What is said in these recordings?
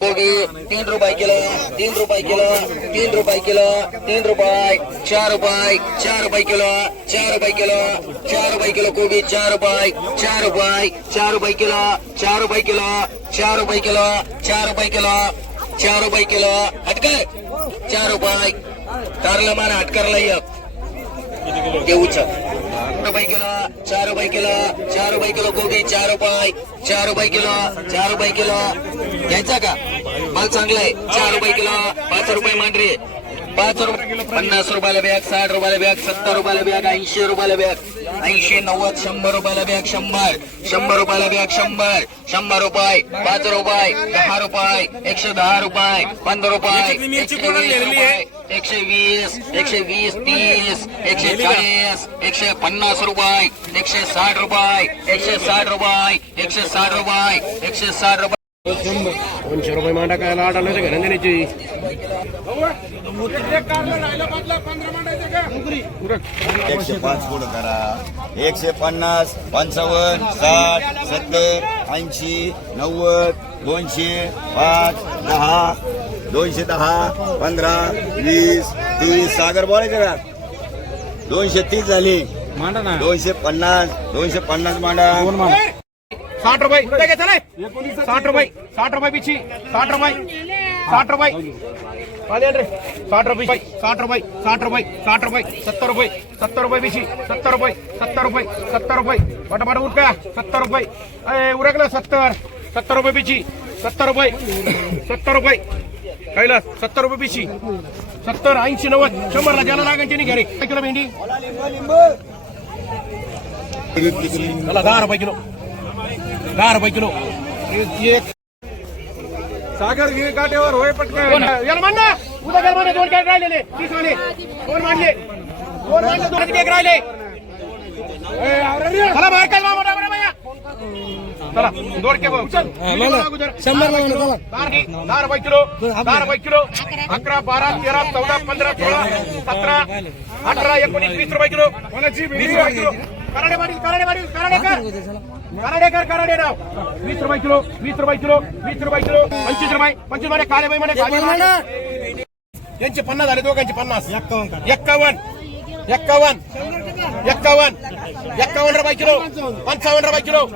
कोबी तीन रुपये किलो तीन रुपये किलो तीन रुपये किलो तीन रुपये चार रुपये चार रुपये किलो चार रुपये किलो चार रुपये किलो कोबी चार रुपये चार रुपये चार रुपये किलो चार रुपये किलो चार रुपये किलो चार रुपये किलो चार रुपये किलो हटकर चार रुपये कारला मान हटकरला एक आठ रुपये किलो चार रुपये किलो चार रुपये किलो कोबी चार रुपये चार रुपये किलो चार रुपये किलो. घ्यायचा का? माल चांगला आहे. चार रुपये किलो पाच रुपये मांडरी पाच रुपये पन्नास रुपयाला बॅग साठ रुपयाला बॅग सत्तर रुपयाला बॅग ऐंशी रुपयाला बॅग. ऐंशी नव्वद शंभर रुपयाला बॅग शंभर. शंभर रुपयाला बॅग शंभर. शंभर रुपये पाच रुपये दहा रुपये एकशे दहा रुपये पंधरा रुपये एकशे वीस एकशे वीस तीस एकशे चाळीस एकशे पन्नास रुपये एकशे साठ रुपये एकशे साठ रुपये एकशे साठ रुपये एकशे साठ रुपये. दोनशे रुपये मांडा काय लाड आलं घरात देण्याची एकशे पाच पुढं करा. एकशे पन्नास पंचावन्न साठ सत्तर ऐंशी नव्वद दोनशे पाच दहा दोनशे दहा पंधरा वीस तीस. सागर बोलायचं का? दोनशे तीस झाली. दोनशे पन्नास दोनशे पन्नास मांडा. साठ रुपए लेके चले साठ रुपए साठ रुपए पीछे साठ रुपए साठ रुपए साठ रुपए साठ रुपए साठ रुपए साठ रुपए सत्तर रुपए सत्तर रुपए पीछे सत्तर रुपए सत्तर रुपए सत्तर रुपए बट बट उठ गया सत्तर रुपए उड़क सत्तर सत्तर रुपए पीछे सत्तर रुपए सत्तर रुपए कैलास सत्तर रुपये पिशी सत्तर ऐंशी नव्वद शंभरला ज्याला लागायची नाही घरी किलो भेंडी चला दहा रुपये किलो दहा रुपये किलो. एक- सागर घे काट्यावर होय पटकन. याला मान ना उद्या दोन राहिलेले. तीस दोन मांडले दोन मांडले दोन राहिले. ए, आवरा रे. चला बाहेर काय मोठा मोठा बाया चला दोन केक उचल शंभर दहा रुपये किलो. दहा रुपये किलो. अकरा बारा तेरा चौदा पंधरा सोळा सतरा अठरा एकोणीस वीस रुपये किलो. वीस रुपये किलो. कराडे पाटील कराडे पाटील कराडेकर कराडेकर कराडे राव वीस रुपये किलो वीस रुपये किलो वीस रुपये किलो. पंचवीस रुपये पंचवीसमध्ये काळे बाई मध्ये काळे बाई. पन्नास झाले दोघांचे पन्नास. एक्कावन्न. एक्कावन्न. एक्कावन्न. एक्कावन्न रुपये किलो. पंचावन्न रुपये किलो.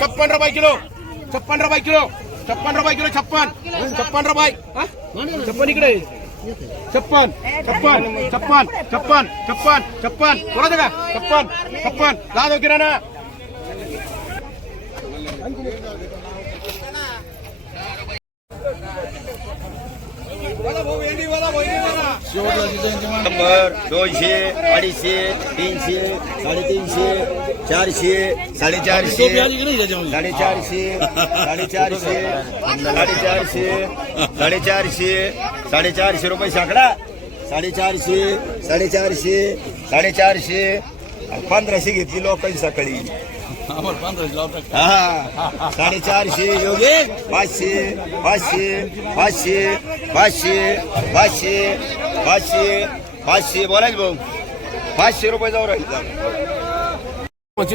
छप्पन रुपये किलो. छप्पन रुपये किलो. छप्पन रुपये किलो छप्पन. छप्पन रुपये. हा? छप्पन इकडे. छप्पन. छप्पन. छप्पन. छप्पन. छप्पन. छप्पन. बोलायचं का? छप्पन. छप्पन. दहा हो किराणा. शंभर दोनशे अडीचशे तीनशे साडेतीनशे चारशे साडेचारशे साडेचारशे साडेचारशे साडेचारशे साडेचारशे साडेचारशे रुपये साकडा. साडेचारशे साडेचारशे साडेचारशे. पंधराशे घेतली लोकांनी सकाळी. हा साडेचारशे योगेश पाचशे पाचशे पाचशे पाचशे पाचशे पाचशे पाचशे. बोलायच भाऊ. पाचशे रुपये जाऊ राहील. वीस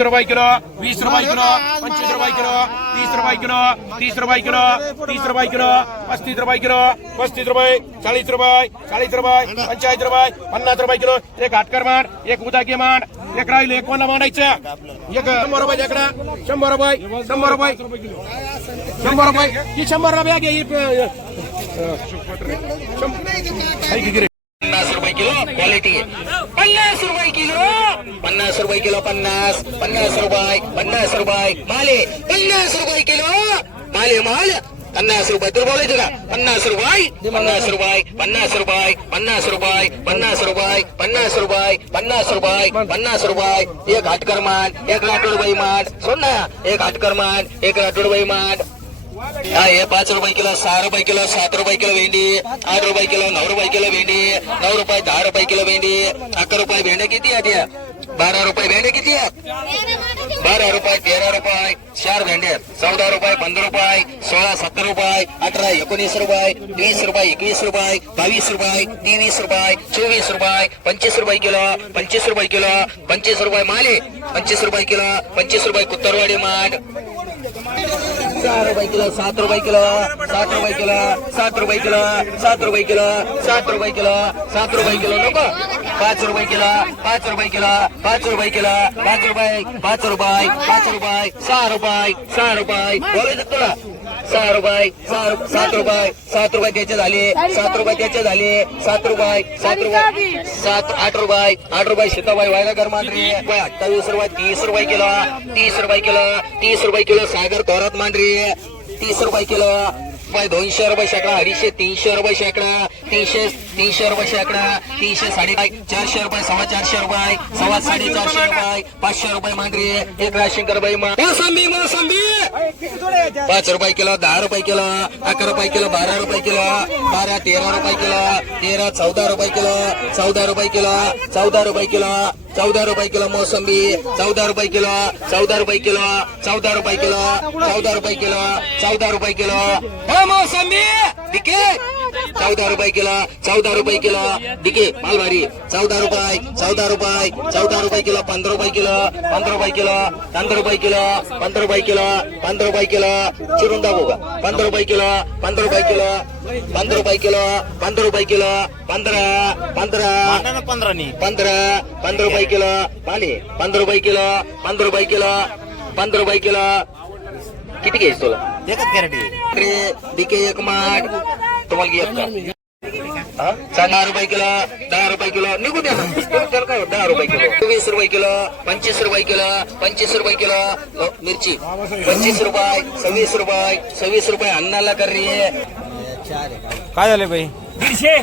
रुपये किलो वीस रुपये किलो पंचवीस रुपये किलो तीस रुपये किलो तीस रुपये किलो तीस रुपये किलो पस्तीस रुपये किलो पस्तीस रुपये चाळीस रुपये चाळीस रुपये पंचाळीस रुपये पन्नास रुपये किलो. एक हाटकर मांड एक उदाकी मांड एक राहिले एक कोणा मांडायचं? एक शंभर रुपये एकडा शंभर रुपये शंभर रुपये. शंभर रुपये. ही शंभर रुपये घे किलो क्वालिटी पन्नास रुपये किलो. पन्नास रुपये किलो पन्नास. पन्नास रुपये पन्नास रुपये. माले पन्नास रुपये किलो. माले माल. पन्नास रुपये. तर बोलायचं का? पन्नास रुपये पन्नास रुपये पन्नास रुपये पन्नास रुपये पन्नास रुपये पन्नास रुपये पन्नास रुपये पन्नास रुपये. एक हाटकर मान एक लाटोड बाई मान. सोड ना. एक हाटकर मान एक लाटोड बाई मान. हा हे पाच रुपये किलो सहा रुपये किलो सात रुपये किलो भेंडी आठ रुपये किलो नऊ रुपये किलो भेंडी नऊ रुपये दहा रुपये किलो भेंडी अकरा रुपये भेंड्या किती आहेत या? बारा रुपये भेंड्या किती आहेत? बारा रुपये तेरा रुपये चार भेंडे चौदा रुपये पंधरा रुपये सोळा सत्तर रुपये अठरा एकोणीस रुपये वीस रुपये एकवीस रुपये बावीस रुपये तेवीस रुपये चोवीस रुपये पंचवीस रुपये किलो पंचवीस रुपये किलो पंचवीस रुपये माले पंचवीस रुपये किलो पंचवीस रुपये कुत्तरवाडी माठ. सहा रुपये किलो सात रुपये किलो सात रुपये किलो सात रुपये किलो सात रुपये किलो सात रुपये किलो सात रुपये किलो नको. पाच रुपये किलो पाच रुपये किलो पाच रुपये किलो पाच रुपये पाच रुपये पाच रुपये सहा रुपये सहा रुपये. बोलायचं तुला सहा रुपये सात रुपये सात रुपये त्याचे झाले. सात रुपये त्याचे झाले. सात रुपये सात रुपये सात आठ रुपये आठ रुपये सीताबाई व्हायला कर मांडरी. रुपये अठ्ठावीस रुपये तीस रुपये किलो तीस रुपये किलो तीस रुपये किलो सागर तोरात मांडरी. तीस रुपये किलो रुपये दोनशे रुपये शेकडा अडीचशे तीनशे रुपये शेकडा तीनशे तीनशे रुपये शेकडा तीनशे साडे चारशे रुपये सव्वा चारशे रुपये सव्वा साडे चारशे रुपये पाचशे रुपये मांगरी एक राशन बाई मोसंबी मोसंबी! पाच रुपये किलो दहा रुपये किलो अकरा रुपये किलो बारा रुपये किलो बारा तेरा रुपये किलो तेरा चौदा रुपये किलो चौदा रुपये किलो चौदा रुपये किलो चौदा रुपये किलो मोसंबी चौदा रुपये किलो चौदा रुपये किलो चौदा रुपये किलो चौदा रुपये किलो चौदा रुपये किलो. हे मोसंबी दिके चौदा रुपये किलो चौदा रुपये किलो दिके मालवारी चौदा रुपये चौदा रुपये चौदा रुपये किलो पंधरा रुपये किलो पंधरा रुपये किलो पंधरा रुपये किलो पंधरा रुपये किलो पंधरा रुपये किलो चिरून दाखवू का पंधरा रुपये किलो पंधरा रुपये किलो पंधरा रुपये किलो पंधरा रुपये किलो पंधरा पंधरा पंधरा पंधरा पंधरा रुपये किलो पाणी पंधरा रुपये किलो पंधरा रुपये किलो पंधरा रुपये किलो किती घ्यायचं तुला एकच अरे दिके एक माठ तुम्हाला घेत का? हा? दहा रुपये किलो दहा रुपये किलो. निघू द्या ना. त्याला काय? दहा रुपये किलो. वीस रुपये किलो पंचवीस रुपये किलो पंचवीस रुपये किलो. हो, मिरची. पंचवीस रुपये सव्वीस रुपये सव्वीस रुपये अन्नाला कर रे काय झालं बाई? दीडशे.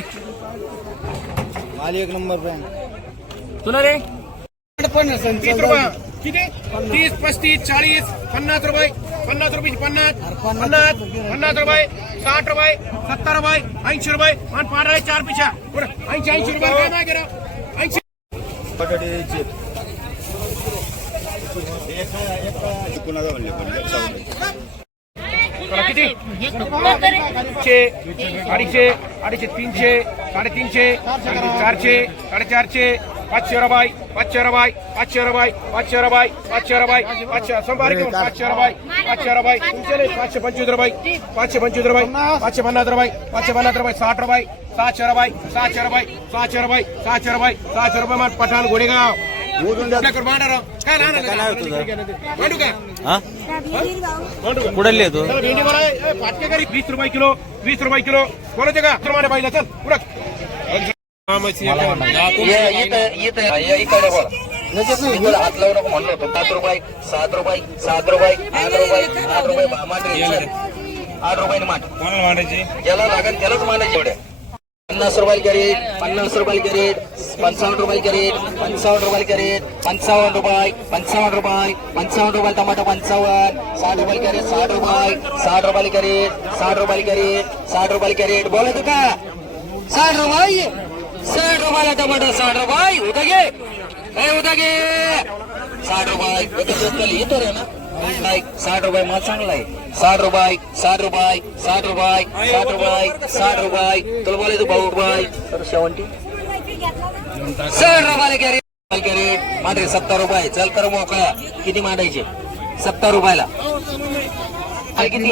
माल एक नंबर तुला रे? तीस रुपये. किती? तीस पस्तीस चाळीस पन्नास रुपये. पन्नास रुपये पन्नास पन्नास पन्नास रुपये साठ रुपये सत्तर रुपये ऐंशी रुपये आणि पांढरा चार पिशा ऐंशी ऐंशी रुपये काय नाही गेलं ऐंशी. कुणाला किती? तीनशे अडीचशे अडीचशे तीनशे साडेतीनशे चारशे साडेचारशे पाचशे रुपये पाचशे रुपये पाचशे रुपये पाचशे रुपये पाचशे रुपये पाचशे संभार घेऊन पाचशे रुपये पाचशे रुपये तुमचे नाही, पाचशे पंचवीस रुपये पाचशे पंचवीस रुपये पाचशे पन्नास रुपये पाचशे पन्नास रुपये साठ रुपये सहाशे रुपये सहाशे रुपये सहाशे रुपये सहाशे रुपये सहाशे रुपये मग पठाण गोडेगाव आपल्याकडे भांडार काय लहान मांडू का हा मांडू का कुठले तू चल भेंडी बोला ए, फाटके करी वीस रुपये किलो वीस रुपये किलो बोलायचे का प्रमाणे पाहिजे चल पुरक ये- इथं इथं ये इकडे बोला इकडे हात लावू नको म्हणलं होतं. सात रुपये सात रुपये सात रुपये आठ रुपये आठ रुपये बा- मांड रे. आठ रुपये मांड. कोणाला मांडायची? ज्याला लागेल त्यालाच मांडायचे एवढे. पन्नास रुपये कॅरेट पन्नास रुपये कॅरेट पंचावन्न रुपये कॅरेट पंचावन्न रुपये कॅरेट पंचावन्न रुपये पंचावन्न रुपये पंचावन्न रुपये टमाटो पंचावन्न साठ रुपये कॅरेट साठ रुपये साठ रुपये कॅरेट साठ रुपये कॅरेट साठ रुपये कॅरेट बोलायचं का? साठ रुपये? साठ रुपयाला टमाटो साठ रुपये. उद्या घे ए उद्या घे साठ रुपये. लिहितो रे ना. साठ रुपये माल चांगला आहे. साठ रुपये साठ रुपये साठ रुपये साठ रुपये साठ रुपये. तुला बोलायचं भाऊ रुपये तर शेवंटी साठ रुपयाला कॅरेट कॅरेट मांडरे सत्तर रुपये. चल कर मोकळा. किती मांडायचे? सत्तर रुपयाला. काय किती?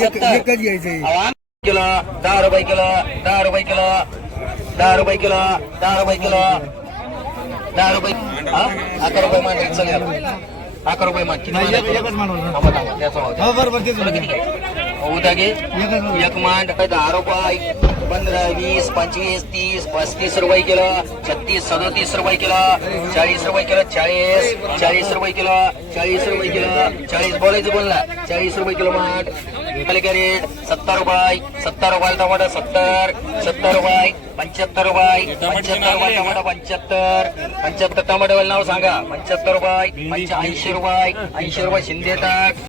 सत्तर. दहा रुपये किलो दहा रुपये किलो. दहा रुपये किलो दहा रुपये किलो. दहा रुपये. हा? अकरा रुपये मांडायचे चल. अकरा रुपये मांड. किती द्या. उद्या घे. एक मांड दहा रुपये? पंधरा वीस पंचवीस तीस पस्तीस रुपये किलो छत्तीस सदोतीस रुपये किलो चाळीस रुपये किलो चाळीस चाळीस रुपये किलो चाळीस रुपये किलो चाळीस बोलायचं बोलला चाळीस रुपये किलो मांड कॅरेट सत्तर रुपये सत्तर रुपये टमाटर सत्तर सत्तर रुपये पंच्याहत्तर रुपये पंच्याहत्तर रुपये टमाटर पंच्याहत्तर पंच्याहत्तर टमाटर नाव सांगा. पंच्याहत्तर रुपये ऐंशी रुपये ऐंशी रुपये शिंदे टाक